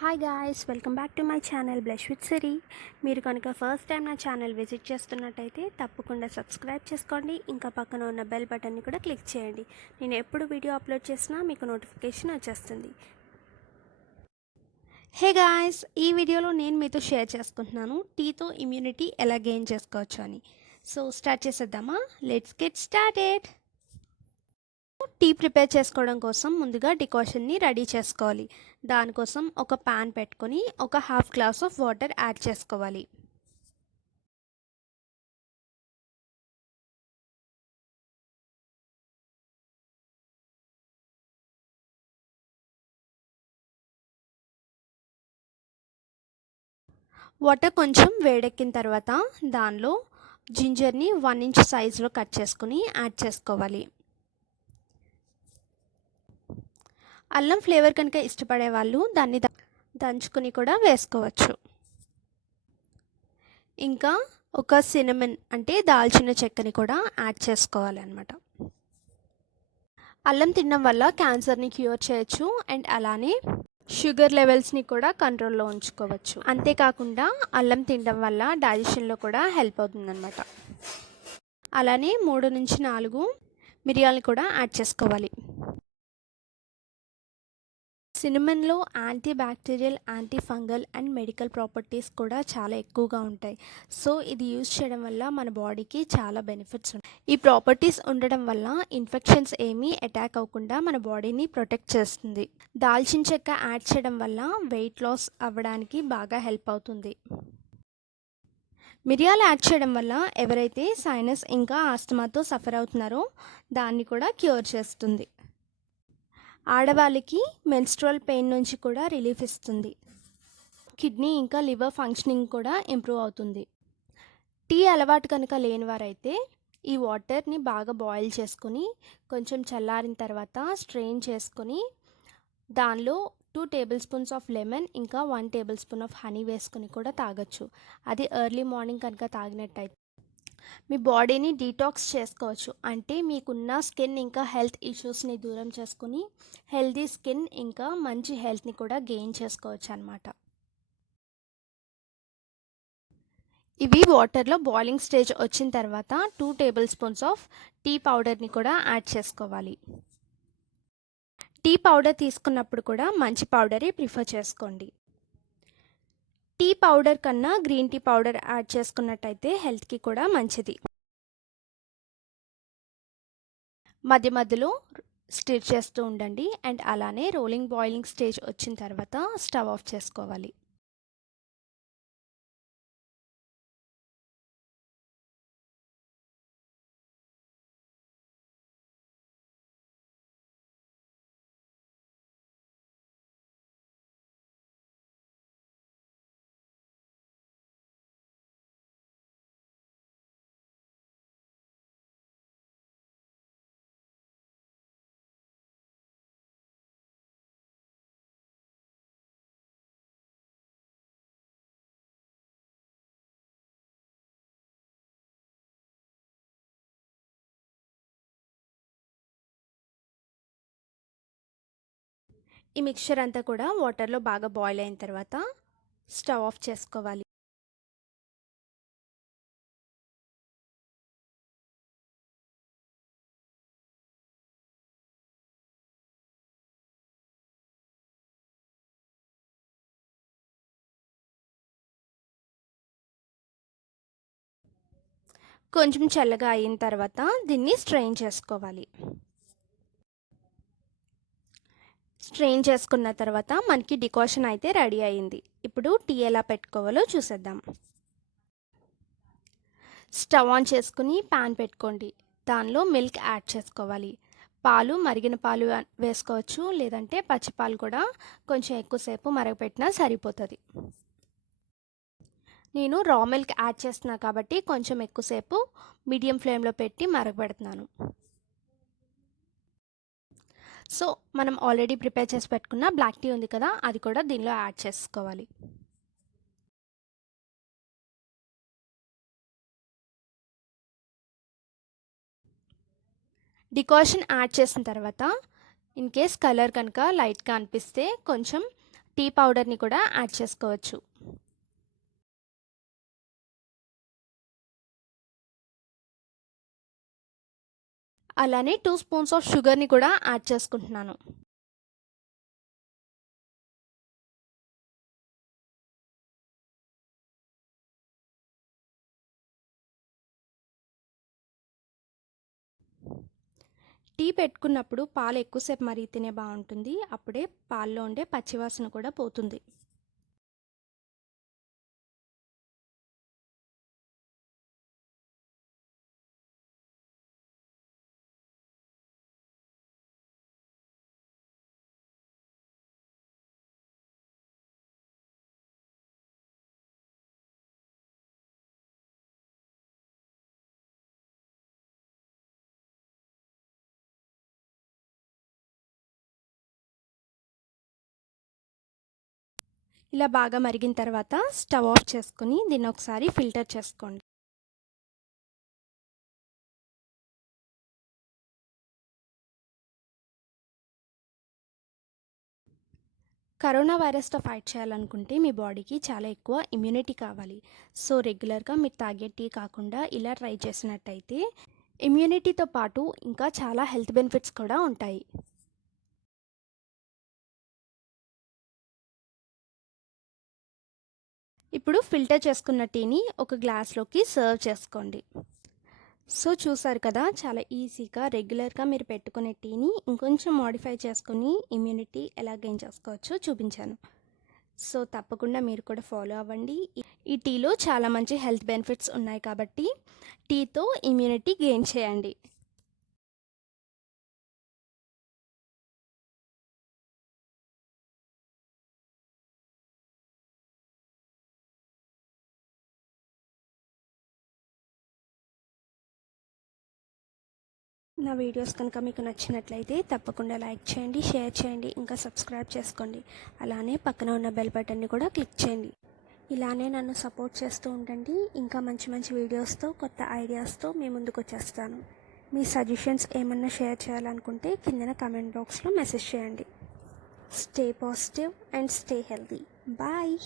Hi guys, welcome back to my channel blush with Siri. మీరు కనుక first time నా channel visit చేస్తున్నట్టయితే తప్పకుండా సబ్స్క్రైబ్ చేసుకోండి. ఇంకా పక్కన ఉన్న బెల్ బటన్ని కూడా క్లిక్ చేయండి. నేను ఎప్పుడు వీడియో అప్లోడ్ చేసినా మీకు నోటిఫికేషన్ వచ్చేస్తుంది. హే గాయ్స్, ఈ వీడియోలో నేను మీతో షేర్ చేసుకుంటున్నాను టీతో ఇమ్యూనిటీ ఎలా గెయిన్ చేసుకోవచ్చు అని. సో స్టార్ట్ చేసేద్దామా? Let's get started. Tea prepare చేసుకోవడం కోసం ముందుగా డికాషన్ని రెడీ చేసుకోవాలి. దానికోసం ఒక ప్యాన్ పెట్టుకొని ఒక half glass of water add చేసుకోవాలి. వాటర్ కొంచెం వేడెక్కిన తర్వాత దానిలో జింజర్ని 1 ఇంచ్ సైజులో కట్ చేసుకుని యాడ్ చేసుకోవాలి. అల్లం ఫ్లేవర్ కనుక ఇష్టపడే వాళ్ళు దాన్ని దంచుకుని కూడా వేసుకోవచ్చు. ఇంకా ఒక సినమన్ అంటే దాల్చిన చెక్కని కూడా యాడ్ చేసుకోవాలి అన్నమాట. అల్లం తినడం వల్ల క్యాన్సర్ని క్యూర్ చేయొచ్చు అండ్ అలానే షుగర్ లెవెల్స్ని కూడా కంట్రోల్లో ఉంచుకోవచ్చు. అంతేకాకుండా అల్లం తినడం వల్ల డైజెషన్లో కూడా హెల్ప్ అవుతుందన్నమాట. అలానే 3 నుంచి 4 మిరియాలని కూడా యాడ్ చేసుకోవాలి. సినమన్లో anti bacterial, anti fungal and medical properties కూడా చాలా ఎక్కువగా ఉంటాయి. సో ఇది యూజ్ చేయడం వల్ల మన బాడీకి చాలా బెనిఫిట్స్ ఉంటాయి. ఈ ప్రాపర్టీస్ ఉండడం వల్ల ఇన్ఫెక్షన్స్ ఏమీ అటాక్ అవ్వకుండా మన బాడీని ప్రొటెక్ట్ చేస్తుంది. దాల్చిన చెక్క యాడ్ చేయడం వల్ల వెయిట్ లాస్ అవ్వడానికి బాగా హెల్ప్ అవుతుంది. మిరియాలు యాడ్ చేయడం వల్ల ఎవరైతే సైనస్ ఇంకా ఆస్తమాతో సఫర్ అవుతున్నారో దాన్ని కూడా క్యూర్ చేస్తుంది. ఆడవాళ్ళకి మెన్స్ట్రువల్ పెయిన్ నుంచి కూడా రిలీఫ్ ఇస్తుంది. కిడ్నీ ఇంకా లివర్ ఫంక్షనింగ్ కూడా ఇంప్రూవ్ అవుతుంది. టీ అలవాటు కనుక లేనివారైతే ఈ వాటర్ని బాగా బాయిల్ చేసుకొని కొంచెం చల్లారిన తర్వాత స్ట్రెయిన్ చేసుకొని దానిలో 2 టేబుల్ స్పూన్స్ ఆఫ్ లెమన్ ఇంకా 1 టేబుల్ స్పూన్ ఆఫ్ హనీ వేసుకొని కూడా తాగొచ్చు. అది ఎర్లీ మార్నింగ్ కనుక తాగినట్టయితే మీ బాడీని డీటాక్స్ చేసుకోవచ్చు. అంటే మీకున్న స్కిన్ ఇంకా హెల్త్ ఇష్యూస్ని దూరం చేసుకుని హెల్తీ స్కిన్ ఇంకా మంచి హెల్త్ని కూడా గెయిన్ చేసుకోవచ్చు అన్నమాట. ఇవి వాటర్లో బాయిలింగ్ స్టేజ్ వచ్చిన తర్వాత 2 టేబుల్ స్పూన్స్ ఆఫ్ టీ పౌడర్ని కూడా యాడ్ చేసుకోవాలి. టీ పౌడర్ తీసుకున్నప్పుడు కూడా మంచి పౌడరే ప్రిఫర్ చేసుకోండి. టీ పౌడర్ కన్నా గ్రీన్ టీ పౌడర్ యాడ్ చేసుకున్నట్టయితే హెల్త్కి కూడా మంచిది. మధ్య మధ్యలో స్టిర్ చేస్తూ ఉండండి అండ్ అలానే రోలింగ్ బాయిలింగ్ స్టేజ్ వచ్చిన తర్వాత స్టవ్ ఆఫ్ చేసుకోవాలి. ఈ మిక్చర్ అంతా కూడా వాటర్లో బాగా బాయిల్ అయిన తర్వాత స్టవ్ ఆఫ్ చేసుకోవాలి. కొంచెం చల్లగా అయిన తర్వాత దీన్ని స్ట్రెయిన్ చేసుకోవాలి. స్ట్రెయిన్ చేసుకున్న తర్వాత మనకి డికాషన్ అయితే రెడీ అయింది. ఇప్పుడు టీ ఎలా పెట్టుకోవాలో చూసేద్దాం. స్టవ్ ఆన్ చేసుకుని ప్యాన్ పెట్టుకోండి. దానిలో మిల్క్ యాడ్ చేసుకోవాలి. పాలు మరిగిన పాలు వేసుకోవచ్చు, లేదంటే పచ్చిపాలు కూడా కొంచెం ఎక్కువసేపు మరగపెట్టినా సరిపోతుంది. నేను రా మిల్క్ యాడ్ చేస్తున్నా కాబట్టి కొంచెం ఎక్కువసేపు మీడియం ఫ్లేమ్లో పెట్టి మరగపెడుతున్నాను. సో మనం ఆల్రెడీ ప్రిపేర్ చేసి పెట్టుకున్న బ్లాక్ టీ ఉంది కదా, అది కూడా దీనిలో యాడ్ చేసుకోవాలి. డికాషన్ యాడ్ చేసిన తర్వాత ఇన్ కేస్ కలర్ కనుక లైట్గా అనిపిస్తే కొంచెం టీ పౌడర్ని కూడా యాడ్ చేసుకోవచ్చు. అలానే 2 స్పూన్స్ ఆఫ్ షుగర్ని కూడా యాడ్ చేసుకుంటున్నాను. టీ పెట్టుకున్నప్పుడు పాలు ఎక్కువసేపు మరిగితేనే బాగుంటుంది. అప్పుడే పాల్లో ఉండే పచ్చివాసన కూడా పోతుంది. ఇలా బాగా మరిగిన తర్వాత స్టవ్ ఆఫ్ చేసుకుని దీన్ని ఒకసారి ఫిల్టర్ చేసుకోండి. కరోనా వైరస్తో ఫైట్ చేయాలనుకుంటే మీ బాడీకి చాలా ఎక్కువ ఇమ్యూనిటీ కావాలి. సో రెగ్యులర్గా మీరు తాగే టీ కాకుండా ఇలా ట్రై చేసినట్టయితే ఇమ్యూనిటీతో పాటు ఇంకా చాలా హెల్త్ బెనిఫిట్స్ కూడా ఉంటాయి. ఇప్పుడు ఫిల్టర్ చేసుకున్న టీని ఒక గ్లాస్లోకి సర్వ్ చేసుకోండి. సో చూసారు కదా, చాలా ఈజీగా రెగ్యులర్గా మీరు పెట్టుకునే టీని ఇంకొంచెం మోడిఫై చేసుకుని ఇమ్యూనిటీ ఎలా గెయిన్ చేసుకోవచ్చో చూపించాను. సో తప్పకుండా మీరు కూడా ఫాలో అవ్వండి. ఈ టీలో చాలా మంచి హెల్త్ బెనిఫిట్స్ ఉన్నాయి కాబట్టి టీతో ఇమ్యూనిటీ గెయిన్ చేయండి. నా వీడియోస్ కనుక మీకు నచ్చినట్లయితే తప్పకుండా లైక్ చేయండి, షేర్ చేయండి, ఇంకా సబ్స్క్రైబ్ చేసుకోండి. అలానే పక్కన ఉన్న బెల్ బటన్ని కూడా క్లిక్ చేయండి. ఇలానే నన్ను సపోర్ట్ చేస్తూ ఉండండి. ఇంకా మంచి మంచి వీడియోస్తో, కొత్త ఐడియాస్తో మీ ముందుకు వచ్చేస్తాను. మీ సజెషన్స్ ఏమన్నా షేర్ చేయాలనుకుంటే కిందన కమెంట్ బాక్స్లో మెసేజ్ చేయండి. Stay positive and stay healthy. Bye.